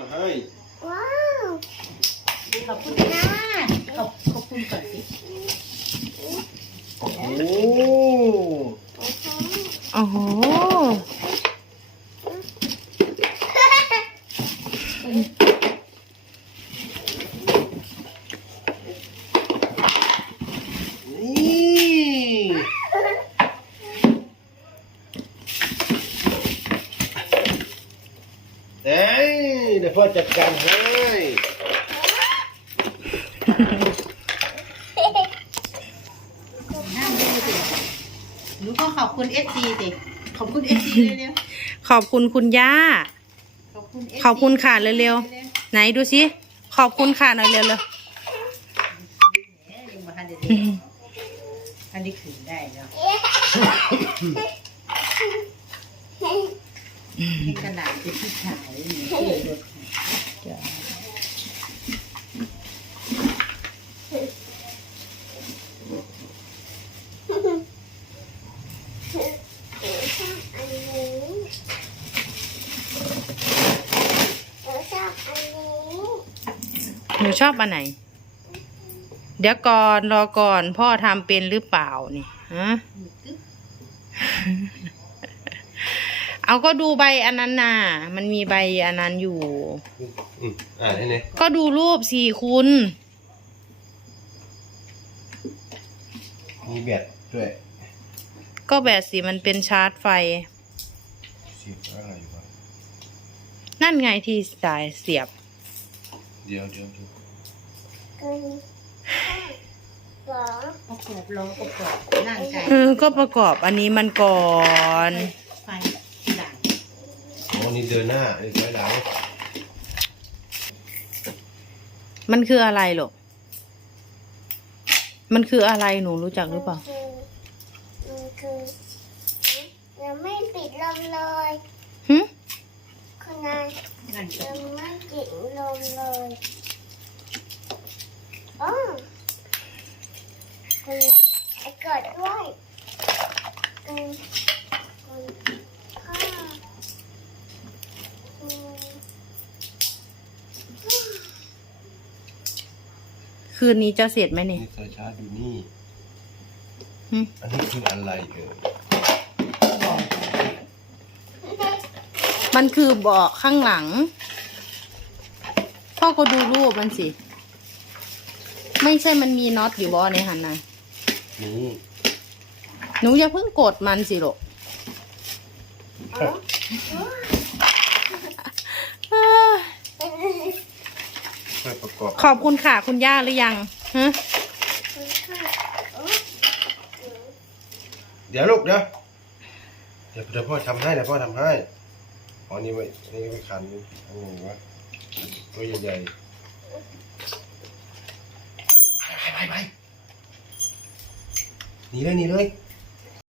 มาให้ ว้าวขอบคุณนะขอบขอบคุณก่อนสิโอ้โหโอ้โห โอ้โห นี่เอ้ย เดี๋ยวพ่อจัดการให้ห้ามดูสิหนูก็ขอบคุณเอฟซีสิขอบคุณเอฟซีเร็วขอบคุณคุณย่า ๆขอบคุณ FC ขอบคุณค่ะเร็วๆไหนดูสิขอบคุณค่ะหน่อยเร็วแหมยังมาทันเด็ดอันนี้ขืนได้เนาะ ให้ขนาดเป็นผู้ชายนี่ขี่รถหนูชอบอันนี้หนูชอบอันนี้หนูชอบอันไหน เดี๋ยวก่อนรอก่อนพ่อทำเป็นหรือเปล่านี่ฮะ เอาก็ดูใบอันนั้นน่ะ มันมีใบอันนั้นอยู่ อืมอ่านให้เนี่ยก็ดูรูปสี่คุณ มีแบตด้วยก็แบบสิมันเป็นชาร์จไฟ เสียบอะไรวะนั่นไงที่สายเสียบ เดี๋ยวเดี๋ยวเดี๋ยวกินสองประกอบล้อประกอบร่างกายเออ ก็ประกอบอันนี้มันก่อน ไฟดัง อ๋อนี่เดินหน้านี่ถอยหลังมันคืออะไรหรอกมันคืออะไรหนูรู้จักหรือเปล่าคือมันคือยังไม่ปิดลมเลยหึคุณนายนั่นก็ยังไม่ปิดลมเลยอ๋อคุณนายไอ้กดด้วยคุณคุณพ่ออืม คืนนี้จะเสร็จไหมเนี่ยนี่สายชาร์จอยู่นี่ หึอันนี้คืออะไรเอ่ยมันคือเบาะข้างหลัง พ่อก็ดูรูปมันสิ ไม่ใช่มันมีน็อตอยู่บอในหันนะนี่หนูอย่าเพิ่งกดมันสิลูกอ๋อเอ้อ ค่อยประกอบขอบคุณค่ะ คุณย่าหรือยังฮะคุณค่ะโอ้เดี๋ยวลูกเดี๋ยวเดี๋ยวเดี๋ยวพ่อทำให้เดี๋ยวพ่อทำให้อ๋อนี่ไว้นี่ไว้คันนี่อันนี้วะตัวใหญ่ๆไปไปไปไปหนีเลยหนีเลย